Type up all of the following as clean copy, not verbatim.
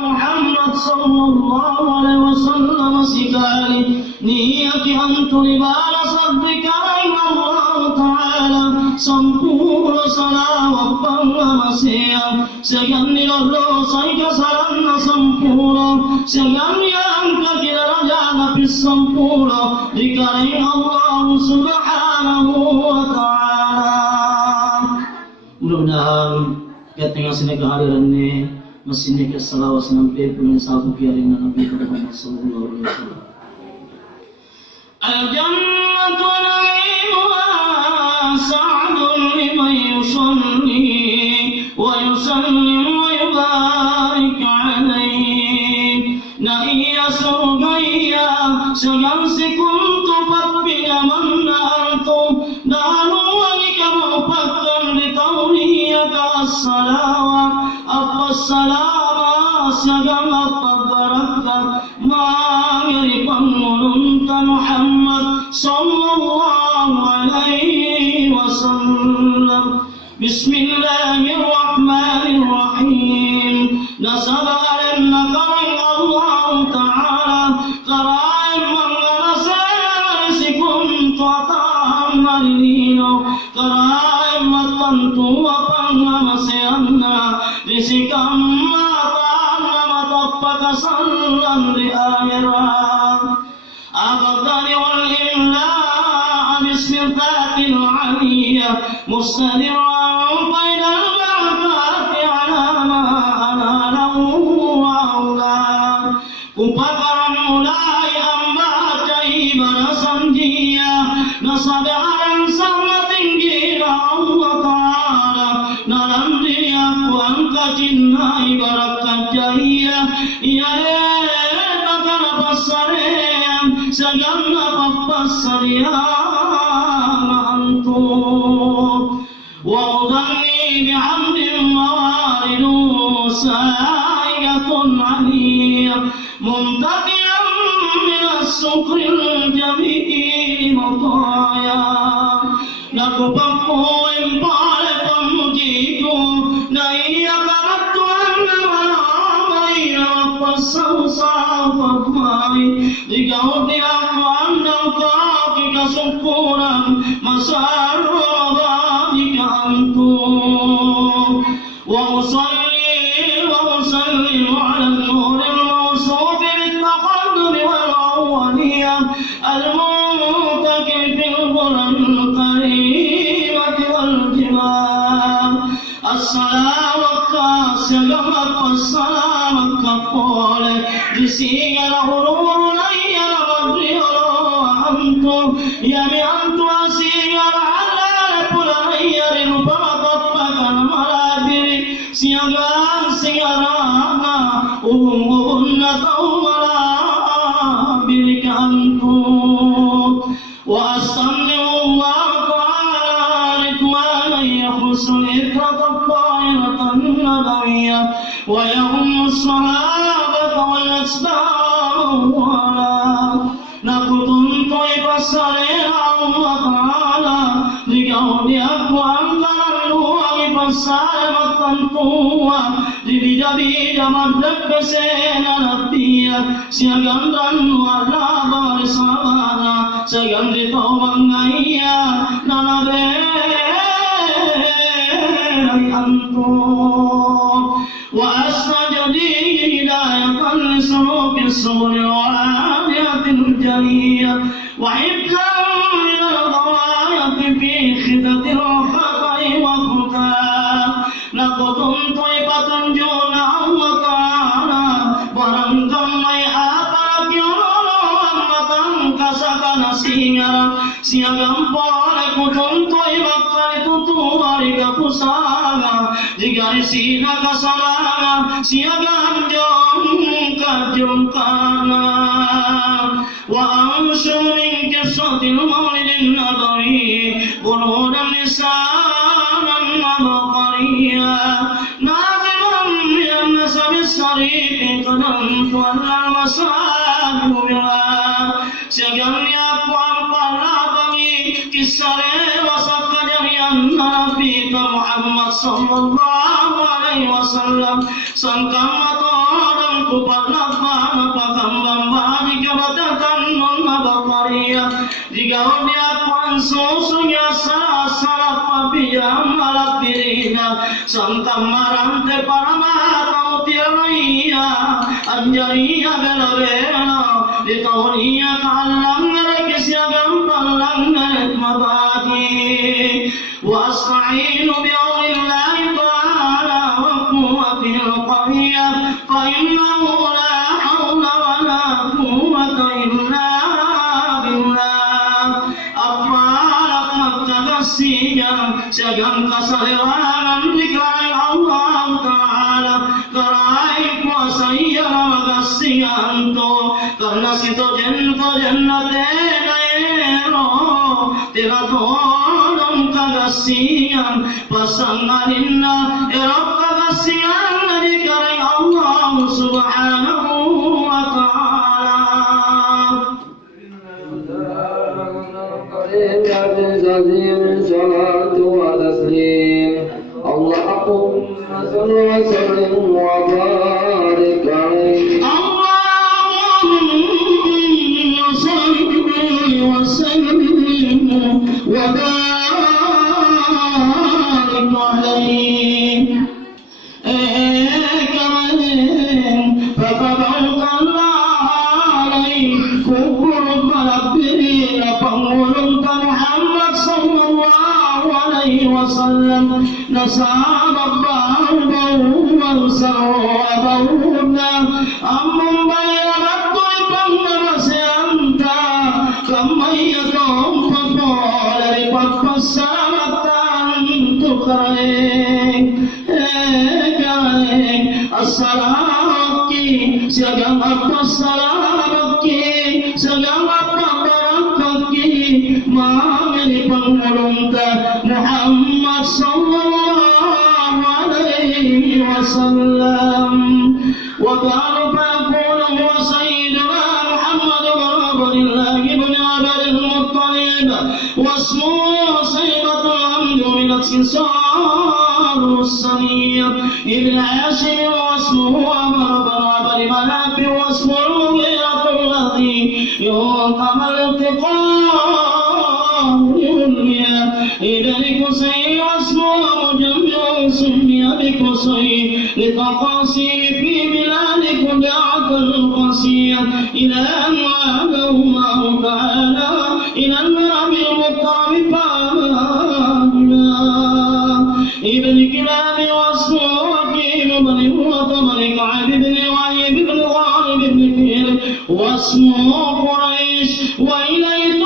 محمد صلى الله عليه وسلم sekali niati antu libala sabbika inna Allah ta'ala sempurna salawat pengamasya segani Allah saika saranna sempurna segani angka kira rajana bis sempurna dikarai Allah subhanahu wa ta'ala. Mudah-mudahan ketika sini kehadiran ini masih ke salawat sampai punya sabu kiarin Nabi Muhammad sallallahu alaihi wasallam. Al-jannatu na'imuha sa'dun liman yusalli wa yusallim wa yubarik alaihi. Na iya surga iya segan sekuntu papiga manna antum dalu wali kamu pakkan ditawliya ka salawat apa salama segan apa barakat mangiri pengununta Muhammad sallallahu alaihi wasallam. Bismillahirrahmanirrahim. Nasaba alanna Allah ta'ala karaim mangarasikum tu'atam marino karaim matantu apangamaseanna risikam matam matapakasallam di akhirat agadani wal imla' bismillatil aliyah mustadiran bainal barakati ala ma analau wa'ula kupakaran mulai ambaca ibarasan dia nasabaran sama tinggi Allah ta'ala dalam dia ku angka cinta ibarakat jaya ya takkan pasarian segala pasarian antum wa udhanni bihamdin mawaridu sayyatun aliyah muntaqiyan minas sukril jami'i mataya naku pakuin pale pamujiku na iya karatu anamai napasausa pagmai digau diaku andang kaki kasumpuran masarwa bika antum wa usalli wa usallim ala nur al-mawsuf bil-taqaddum wal-awwaliyah al-muntaqim fil-quran al-karimah wal-jibal as-salawat segala as-salawat kapole disingal hurur layal madriyo antum ya mi antu asingal ala pulayar rupamatatpakan maladiri siagan singarana ungunna taumala bilika antum wa astanni Allah ta'ala ritwana yahusul ikratat ta'iratan nabawiyah wa yahum sahabata wal asbab wala nakutuntoy pasare Allah ta'ala digau diaku angkaran luang ipasare matantua dibida-bida madrak besena natia siagandran wala barisana sagandri tawangaya nanabe antum wa asnajadi hidayatan lisuluki subul wa'adiyatil jaliyah wa hibzan minal ghawayati fi khidatil khatai wa khutaa nakutuntoy patunjuna Allah ta'ala barangkamay apalagi Allah matang kasakana siagam pole kutuntoy bakal tutuari kapusaga jika isina kasalaga siagam jongkana wa anshu min kisatil maulidin nabawi bunudan lisanan nabaqariyah naziman min nasabis sariqi qadam wala masabu biha siagam yaku amparabangi kisare wasak kajarian Nabi Muhammad sallallahu alaihi wasallam sangkama kupatlakan pakambambari kabatan mengabakaria jika dia kuan susunya sasarat pabiyam alat dirinya santam marante paramata utiaraya anjariya belarena di tahuniya kaalang ngerekisiagam palang mabadi واستعين بعون الله تعالى وقوته القوية فإنه لا حول ولا قوة إلا بالله أفعالك متغسيا سجن كسرعا ذكر الله تعالى كرائك وسير مغسيا أنتو كرنسيتو جنتين تغطون kagasian pasanganina erap kagasian dikarai Allah subhanahu wa ta'ala salatu wa taslim Allahumma salli wa sallim wa barik alaihi Allahumma salli wa sallim wa barik عليه كمالين فقبلت الله عليه كبر مربرين فمولنت محمد صلى الله عليه وسلم نصاب الضربه وانسروا أبونا أمم بيرت بنمس أنت كما يدوم فقال لقد فسرت Assalamualaikum siagang apa salamualaikum siagang apa barakatuh mangani pangulunta Muhammad sallallahu alaihi wasallam wa ta'ala qulu wa sayyidina Muhammad rabbulillah ibn Abdul Muttalib wasmuhu sayyidatul hamdu min الصنيع ابن هاشم واسمه أمر بن مناف واسمه المغيرة الذي ينقم الانتقام ابن قصي واسمه مجمع سمي بقصي لتقاصي في بلاد خدعة القصية إلى أن وعده الله تعالى إلى النعم المطعم ابن كلاب واسمه وكيل بن هوة بن كعب بن وعيب بن غالب بن فيل واسمه قريش وإليه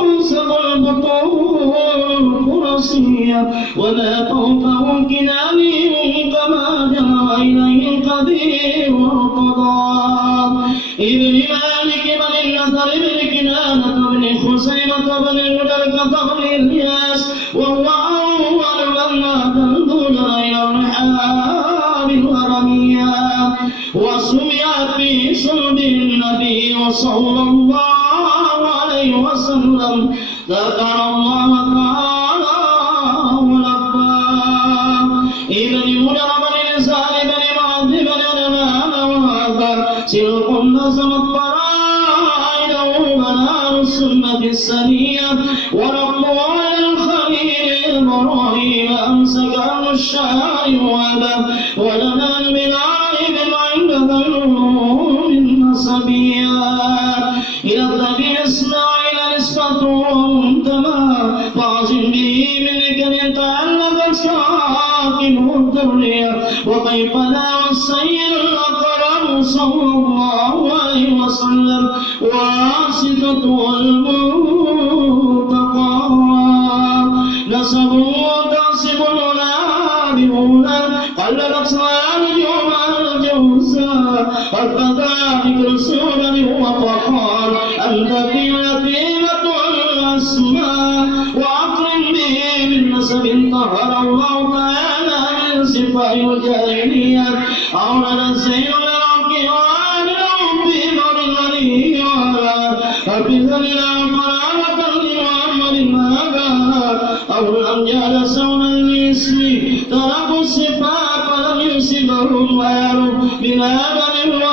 تنسب البطون القرشية وما فوقه كلابي كما جرى إليه القدير والقضاء ابن مالك بن النضر بن كنانة بن خزيمة بن مدركة بن الياس وهو وسمعت في صلب النبي صلى الله عليه وسلم ذكر الله تعالى ولباه ابن مدرب بن سالم بن معد بن رمان وهذا سلق نزمت فرائده بنار السنة السنية وربه على الخليل إبراهيم أمسك عن الشهر وأبى ولنا بنائب عند ذنوب النصبية إلى النبي إسماعيل نسبته وانتمى فاعزم به منك يتعلق ساكن الذرية وكيف لا والسيد الأكرم صلى الله عليه وسلم واسطة والمنتقى نسبه وتعصب الأولاد بأولى قل الأصنام يوم الجوزاء قد كذلك السنن وفقال أنت في يتيمة الأسماء وأكرم به من نسب طهر الله تعالى من صفاء الجاهلية أولد الزين للعرق وآله في نور الذي وعلى حفظا للعقرانة لمحمد هذا أو الأمجاد سونا الاسم تركوا الصفات فلم يصبهم غيره بلا من